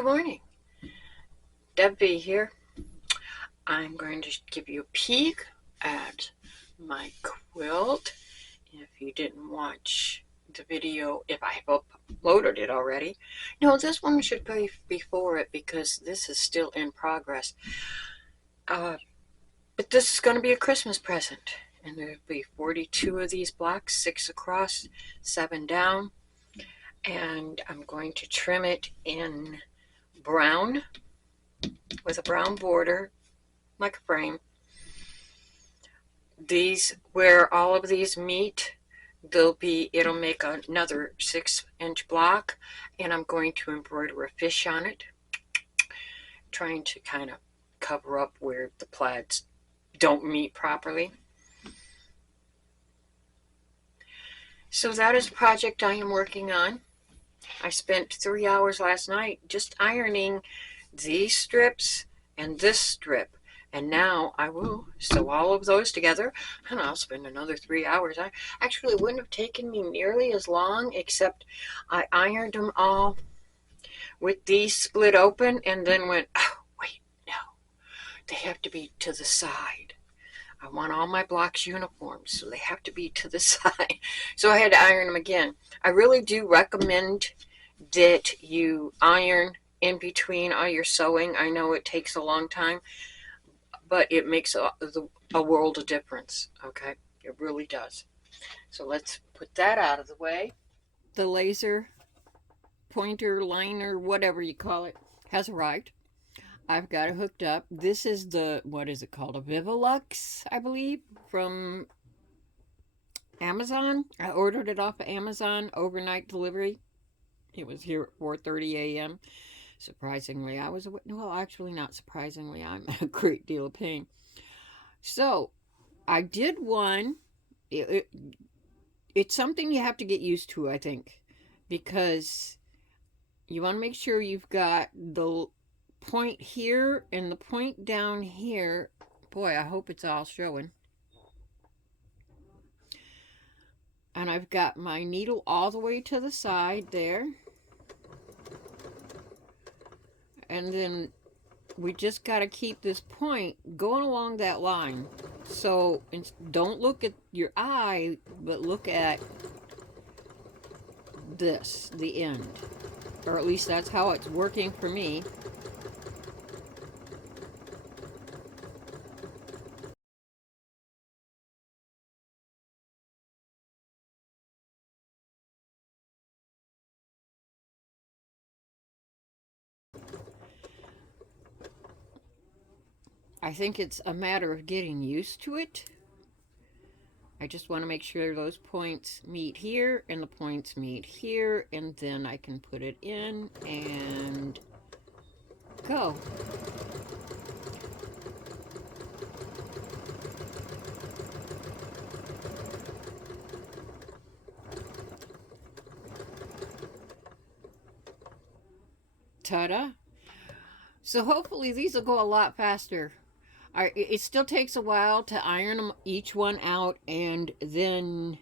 Good morning. DebV here. I'm going to give you a peek at my quilt. If you didn't watch the video, if I have uploaded it already. No, this one should be before it because this is still in progress. But this is going to be a Christmas present. And there'll be 42 of these blocks, 6 across, 7 down. And I'm going to trim it in brown with a brown border, like a frame. These, where all of these meet, it'll make another 6-inch block, and I'm going to embroider a fish on it, trying to kind of cover up where the plaids don't meet properly. So that is a project I am working on. I spent 3 hours last night just ironing these strips and this strip. And now I will sew all of those together, and I'll spend another 3 hours. I actually wouldn't have taken me nearly as long, except I ironed them all with these split open and then went, oh, wait, no, they have to be to the side. I want all my blocks uniform, so they have to be to the side. So I had to iron them again. I really do recommend that you iron in between all your sewing. I know it takes a long time, but it makes a world of difference, okay? It really does. So let's put that out of the way. The laser pointer, liner, whatever you call it, has arrived. I've got it hooked up. This is the, what is it called? A Vivalux, I believe, from Amazon. I ordered it off of Amazon, overnight delivery. It was here at 4:30 a.m. Surprisingly, I was, well, actually not surprisingly, I'm in a great deal of pain. So, I did one. It's something you have to get used to, I think, because you want to make sure you've got the point here and the point down here. Boy, I hope it's all showing. And I've got my needle all the way to the side there. And then we just got to keep this point going along that line. So don't look at your eye, but look at this, the end. Or at least that's how it's working for me. I think it's a matter of getting used to it. I just want to make sure those points meet here and the points meet here, and then I can put it in and go. Ta-da! So hopefully these will go a lot faster. It still takes a while to iron them each one out and then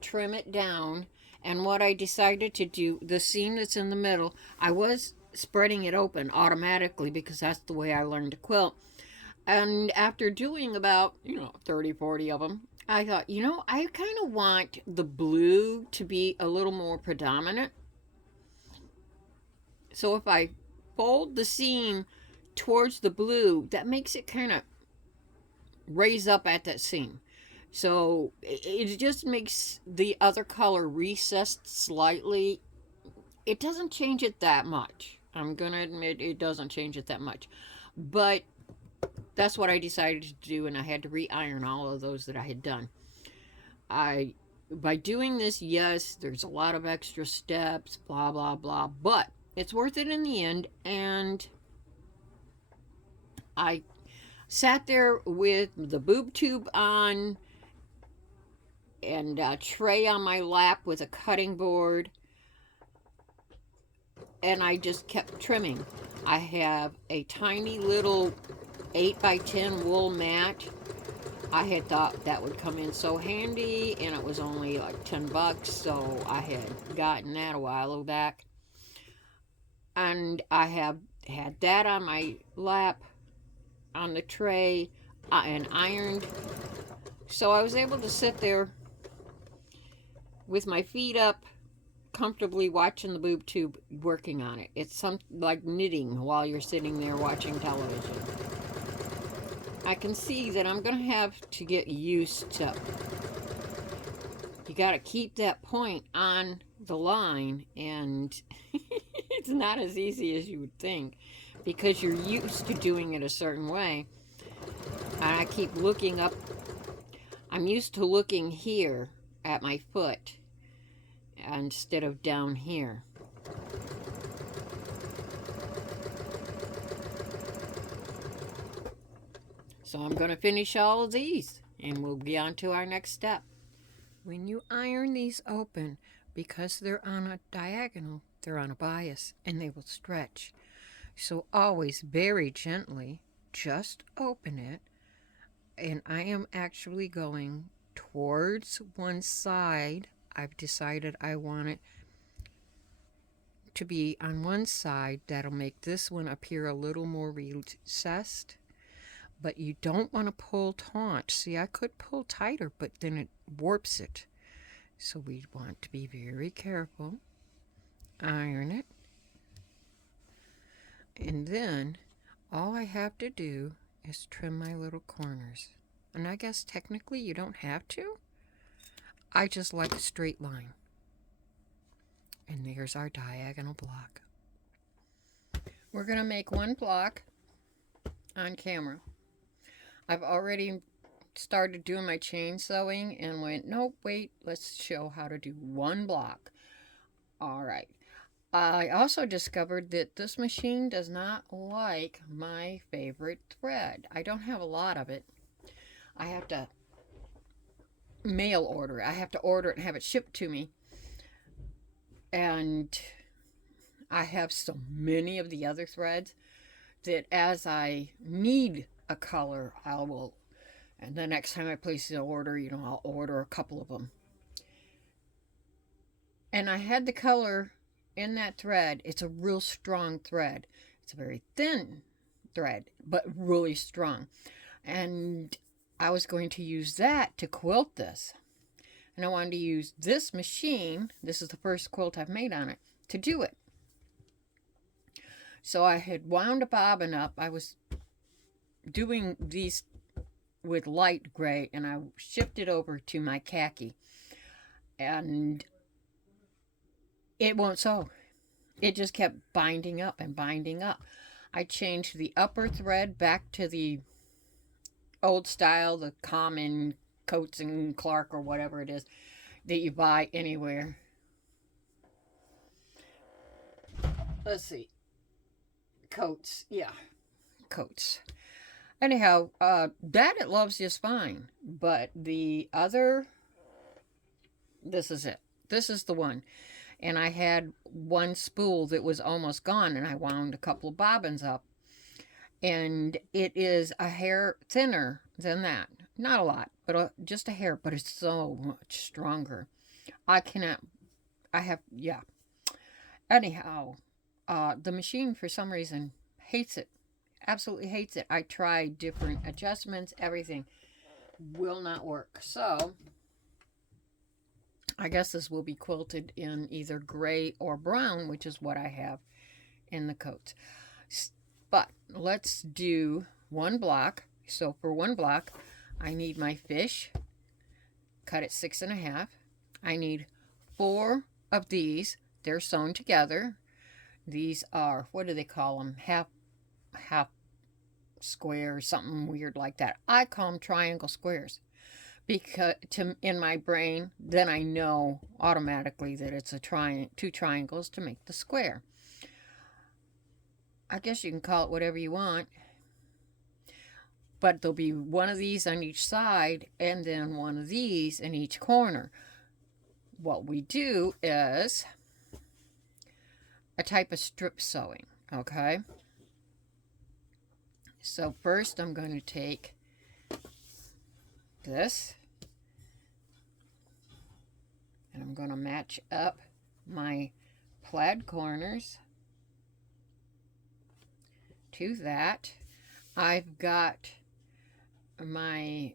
trim it down. And what I decided to do, the seam that's in the middle, I was spreading it open automatically because that's the way I learned to quilt. And after doing about, 30, 40 of them, I thought, I kind of want the blue to be a little more predominant. So if I fold the seam towards the blue, that makes it kind of raise up at that seam. So it just makes the other color recessed slightly. It doesn't change it that much. I'm going to admit it doesn't change it that much. But that's what I decided to do, and I had to re-iron all of those that I had done. By doing this, yes, there's a lot of extra steps, blah, blah, blah, but it's worth it in the end, and I sat there with the boob tube on and a tray on my lap with a cutting board, and I just kept trimming. I have a tiny little 8x10 wool mat. I had thought that would come in so handy, and it was only like $10, so I had gotten that a while back. and I have had that on my lap on the tray and ironed. So I was able to sit there with my feet up, comfortably watching the boob tube, working on it. It's like knitting while you're sitting there watching television. I can see that I'm going to have to get used to, you got to keep that point on the line, and it's not as easy as you would think because you're used to doing it a certain way. And I keep looking up. I'm used to looking here at my foot instead of down here. So I'm going to finish all of these and we'll be on to our next step. When you iron these open, because they're on a diagonal, they're on a bias and they will stretch. So always very gently just open it. And I am actually going towards one side. I've decided I want it to be on one side. That'll make this one appear a little more recessed. But you don't want to pull taut. See, I could pull tighter, but then it warps it. So we want to be very careful. Iron it. And then all I have to do is trim my little corners. And I guess technically you don't have to. I just like a straight line. And there's our diagonal block. We're going to make one block on camera. I've already started doing my chain sewing and went, nope, wait, let's show how to do one block. All right. I also discovered that this machine does not like my favorite thread. I don't have a lot of it. I have to mail order it. I have to order it and have it shipped to me. And I have so many of the other threads that as I need a color, I will, and the next time I place the order, I'll order a couple of them. And I had the color in that thread. It's a real strong thread. It's a very thin thread, but really strong. And I was going to use that to quilt this. And I wanted to use this machine, this is the first quilt I've made on it, to do it. So I had wound a bobbin up. I was doing these with light gray, and I shifted over to my khaki. And it won't sew. It just kept binding up and binding up. I changed the upper thread back to the old style, the common Coates and Clark or whatever it is that you buy anywhere. Let's see. Coates. Yeah. Coates. Anyhow, that it loves just fine. But the other, this is it. This is the one. And I had one spool that was almost gone, and I wound a couple of bobbins up. And it is a hair thinner than that. Not a lot, but just a hair, but it's so much stronger. Yeah. Anyhow, the machine, for some reason, hates it. Absolutely hates it. I tried different adjustments, everything will not work. So I guess this will be quilted in either gray or brown, which is what I have in the coat. But let's do one block. So for one block, I need my fish, cut it 6 1/2. I need 4 of these. They're sewn together. These are, what do they call them? Half square, something weird like that. I call them triangle squares because in my brain, then I know automatically that it's a two triangles to make the square. I guess you can call it whatever you want, but there'll be one of these on each side and then one of these in each corner. What we do is a type of strip sewing, okay? So first I'm going to take this and I'm going to match up my plaid corners to that, I've got my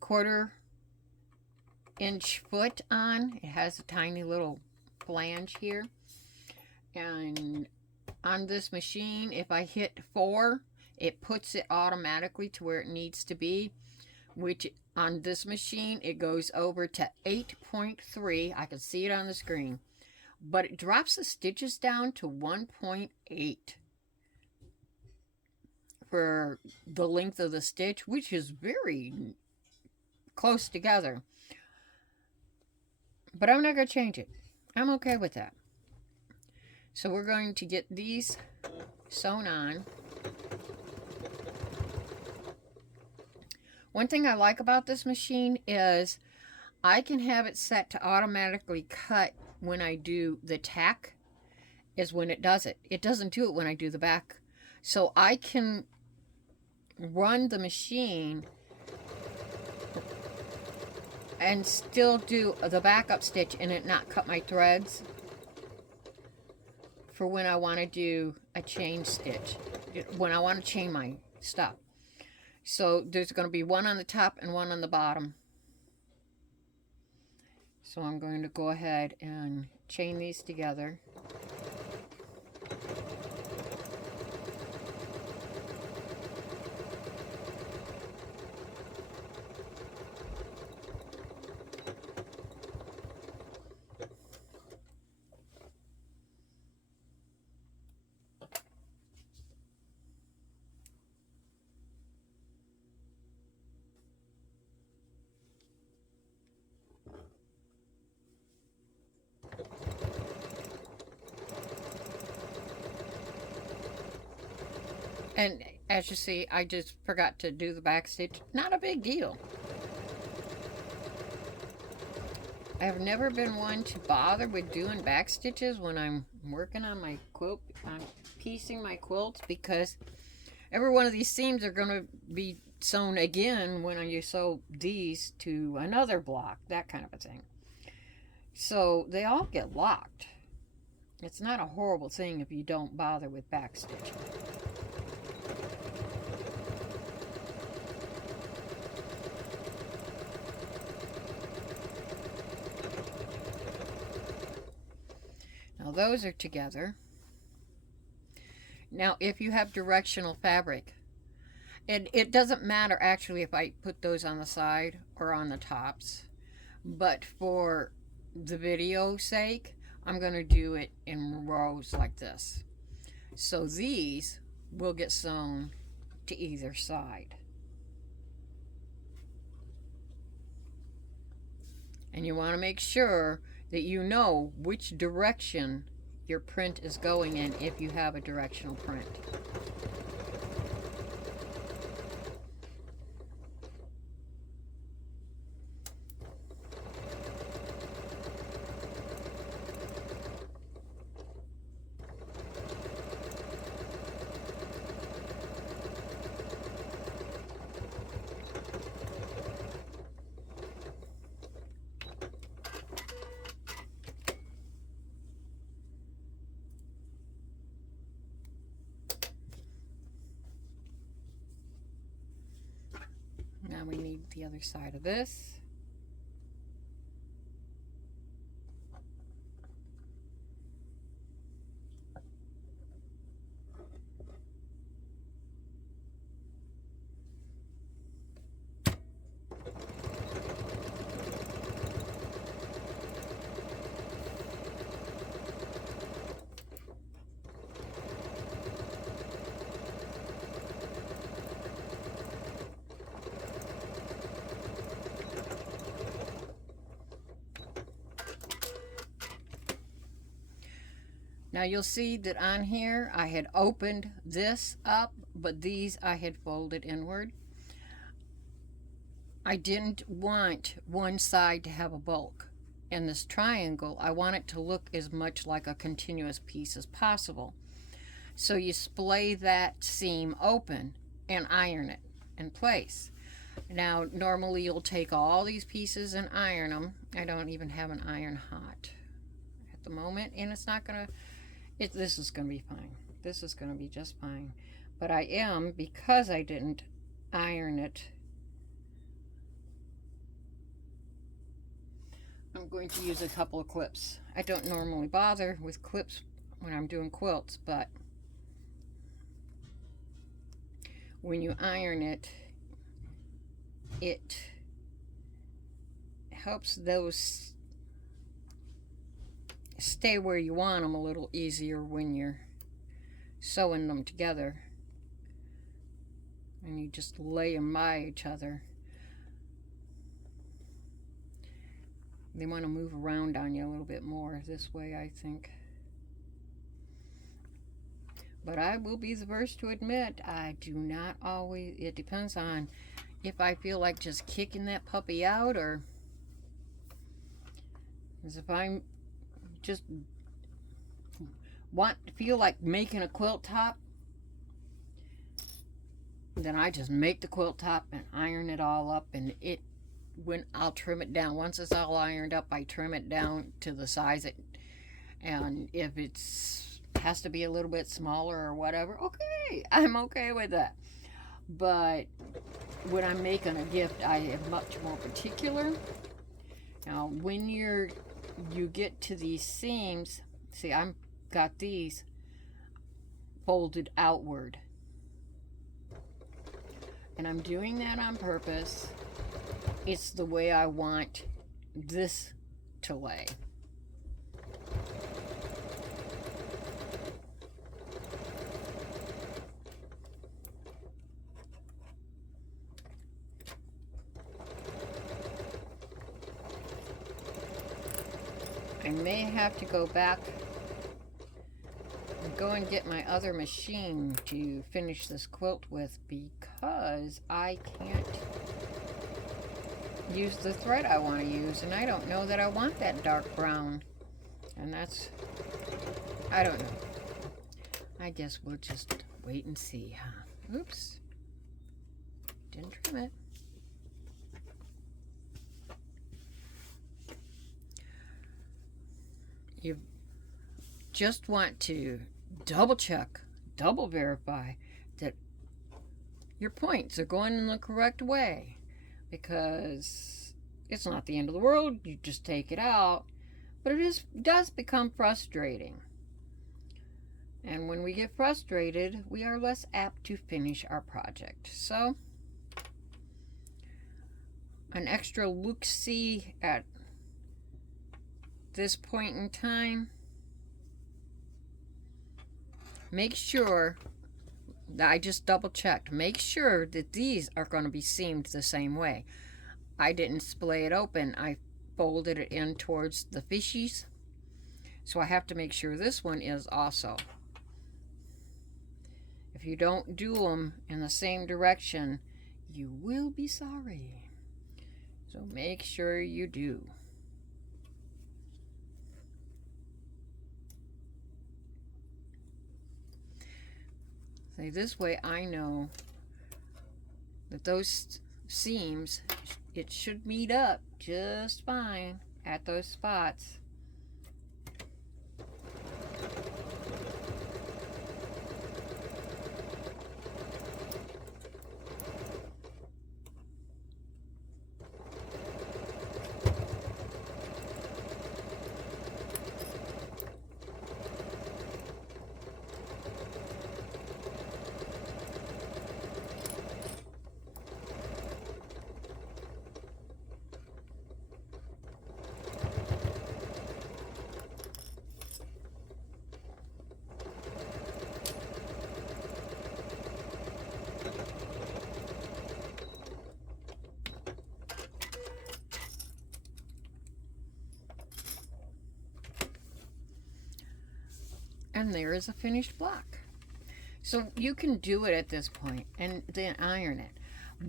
1/4-inch foot on. It has a tiny little flange here. And on this machine, if I hit 4, it puts it automatically to where it needs to be, which on this machine, it goes over to 8.3. I can see it on the screen. But it drops the stitches down to 1.8 for the length of the stitch, which is very close together. But I'm not going to change it. I'm okay with that. So we're going to get these sewn on. One thing I like about this machine is I can have it set to automatically cut when I do the tack, is when it does it. It doesn't do it when I do the back. So I can run the machine and still do the backup stitch and it not cut my threads for when I want to do a chain stitch, when I want to chain my stuff. So there's going to be one on the top and one on the bottom. So I'm going to go ahead and chain these together. And as you see, I just forgot to do the back stitch. Not a big deal. I've never been one to bother with doing back stitches when I'm working on my quilt. I'm piecing my quilts because every one of these seams are going to be sewn again when you sew these to another block, that kind of a thing. So they all get locked. It's not a horrible thing if you don't bother with back stitching. Now those are together. Now if you have directional fabric, it doesn't matter actually if I put those on the side or on the tops, but for the video's sake, I'm going to do it in rows like this. So these will get sewn to either side. And you want to make sure that you know which direction your print is going in if you have a directional print. Now we need the other side of this. Now you'll see that on here I had opened this up, but these I had folded inward. I didn't want one side to have a bulk. In this triangle, I want it to look as much like a continuous piece as possible. So you splay that seam open and iron it in place. Now normally you'll take all these pieces and iron them. I don't even have an iron hot the moment, and it's not gonna, this is gonna be fine. This is gonna be just fine. but I am, because I didn't iron it, I'm going to use a couple of clips. I don't normally bother with clips when I'm doing quilts, but when you iron it, it helps those stay where you want them a little easier when you're sewing them together. And you just lay them by each other. They want to move around on you a little bit more this way, I think. But I will be the first to admit, I do not always, it depends on if I feel like just kicking that puppy out, or as if I'm just feel like making a quilt top, then I just make the quilt top and iron it all up, and when I'll trim it down. Once it's all ironed up, I trim it down to the size and if it's has to be a little bit smaller or whatever, okay, I'm okay with that. But when I'm making a gift, I am much more particular. Now, when you get to these seams, see, I've got these folded outward, and I'm doing that on purpose. It's the way I want this to lay. I may have to go back and go and get my other machine to finish this quilt with, because I can't use the thread I want to use, and I don't know that I want that dark brown, and that's, I don't know. I guess we'll just wait and see, huh? Oops, didn't trim it. You just want to double check, double verify that your points are going in the correct way, because it's not the end of the world. You just take it out, but it does become frustrating. And when we get frustrated, we are less apt to finish our project. So, an extra look-see at this point in time. Make sure that I just double checked. Make sure that these are going to be seamed the same way. I didn't splay it open. I folded it in towards the fishies. So I have to make sure this one is also. If you don't do them in the same direction, you will be sorry. So make sure you do. This way I know that those seams, it should meet up just fine at those spots. And there is a finished block. So you can do it at this point and then iron it.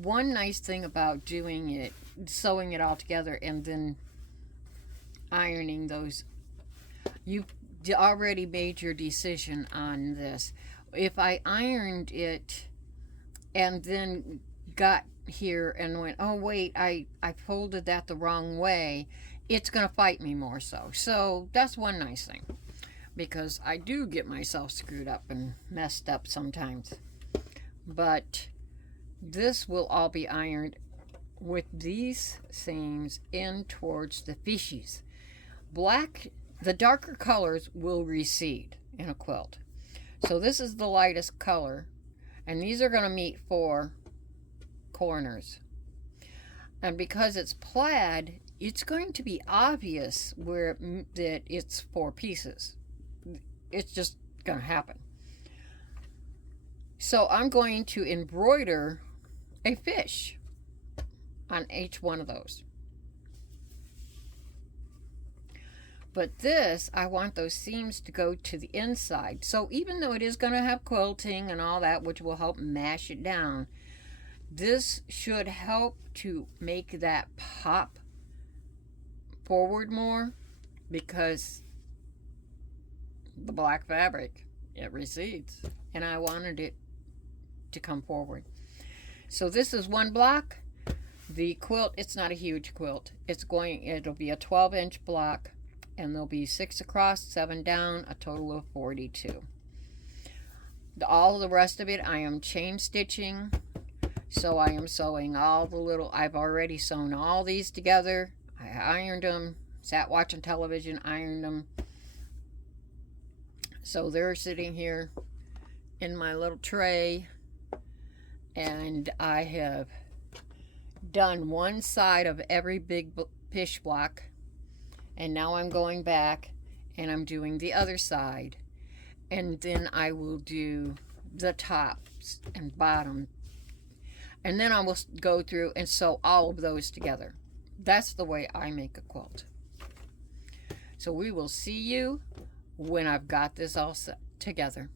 One nice thing about doing it, sewing it all together and then ironing those, you've already made your decision on this. If I ironed it and then got here and went, oh wait, I folded that the wrong way, it's going to fight me more so. So that's one nice thing, because I do get myself screwed up and messed up sometimes. But this will all be ironed with these seams in towards the fishies. Black, the darker colors will recede in a quilt. So this is the lightest color, and these are going to meet 4 corners. And because it's plaid, it's going to be obvious that it's 4 pieces. It's just going to happen. So I'm going to embroider a fish on each one of those. But this, I want those seams to go to the inside. So even though it is going to have quilting and all that, which will help mash it down, this should help to make that pop forward more, because the black fabric, it recedes, and I wanted it to come forward. So this is 1 block. The quilt, it's not a huge quilt. It'll be a 12-inch block, and there'll be 6 across, 7 down, a total of 42. All the rest of it I am chain stitching. So I am sewing all the little, I've already sewn all these together. I ironed them, sat watching television, ironed them. So they're sitting here in my little tray, and I have done one side of every big fish block, and now I'm going back and I'm doing the other side, and then I will do the tops and bottom, and then I will go through and sew all of those together. That's the way I make a quilt. So we will see you when I've got this all set together.